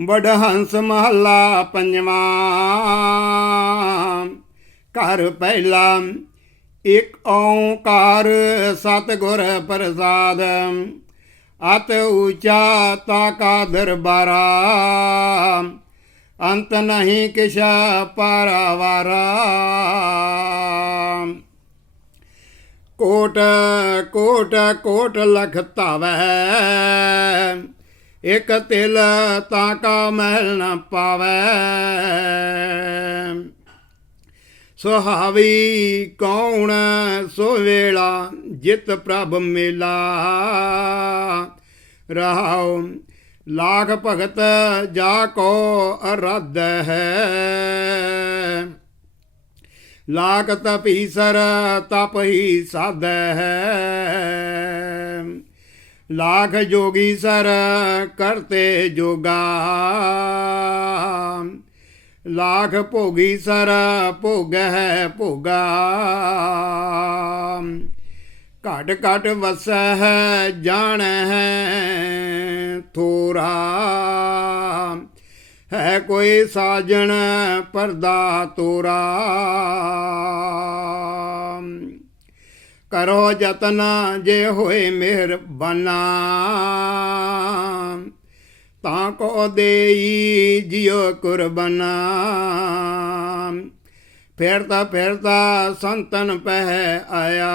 ਵਡਹੰਸ ਮਹੱਲਾ ਪੰਜਵਾਂ। ਘਰ ਪਹਿਲਾ, ਇਕ ਓੰਕਾਰ ਸਤਿਗੁਰ ਪ੍ਰਸਾਦ, ਅਤ ਊਚਾ ਤਾ ਕਾ ਦਰਬਾਰਾ, ਅੰਤ ਨਹੀਂ ਕਿਛ ਪਾਰਾਵਾਰਾ। ਕੋਟ ਕੋਟ ਕੋਟ ਲਖ ਧਾਵੈ ਇਕ ਤਿਲ ਤਾਂ ਕਾ ਮਹਿਲ ਨ ਪਾਵੈ। ਸੁਹਾਵੀ ਕੌਣ ਸੋ ਵੇਲਾ ਜਿਤ ਪ੍ਰਭ ਮੇਲਾ। ਰਹਾਉ ਲਾਖ ਭਗਤ ਜਾ ਕੋ ਅਰਧ ਹੈ। ਲਾਖ ਤਪੀ ਸਰ ਤਪ ਹੀ ਸਾਧ ਹੈ। ਲਾਖ ਜੋਗੀ ਸਰ ਕਰਤੇ ਜੋਗਾ। ਲਾਖ ਭੋਗੀ ਸਰ ਭੋਗ ਹੈ ਭੋਗਾ। ਘਟ ਘਟ ਵਸੈ ਹੈ ਜਾਣ ਹੈ ਥੋਰਾ। ਹੈ ਕੋਈ ਸਾਜਣ ਪਰਦਾ ਤੋਰਾ। ਕਰੋ ਯਤਨ ਜੇ ਹੋਏ ਮਿਹਰਬਾਨਾ। ਤਾਂ ਕੋ ਦੇਈ ਜਿਉ ਕੁਰਬਾਨਾ। ਫਿਰਤਾ ਫਿਰਤਾ ਸੰਤਨ ਪਹਿ ਆਇਆ।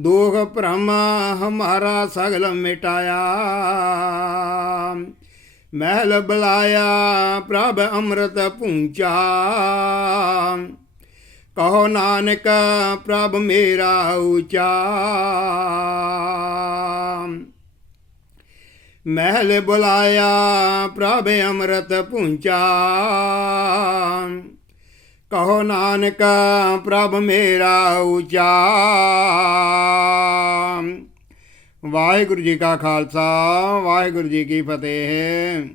ਦੁਖ ਭ੍ਰਮ ਹਮਾਰਾ ਸਗਲ ਮਿਟਾਇਆ। ਮਹਿਲ ਬੁਲਾਇਆ ਪ੍ਰਭ ਅੰਮ੍ਰਿਤ ਪੂੰਚਾ। ਕਹੋ ਨਾਨਕ ਪ੍ਰਭ ਮੇਰਾ ਊਚਾ ਮਹਿਲ ਬੁਲਾਇਆ ਪ੍ਰਭ ਅੰਮ੍ਰਿਤ ਪੂੰਚਾ ਕਹੋ ਨਾਨਕ ਪ੍ਰਭ ਮੇਰਾ ਊਚਾ ਵਾਹਿਗੁਰੂ ਜੀ ਕਾ ਖਾਲਸਾ ਵਾਹਿਗੁਰੂ ਜੀ ਕੀ ਫਤਿਹ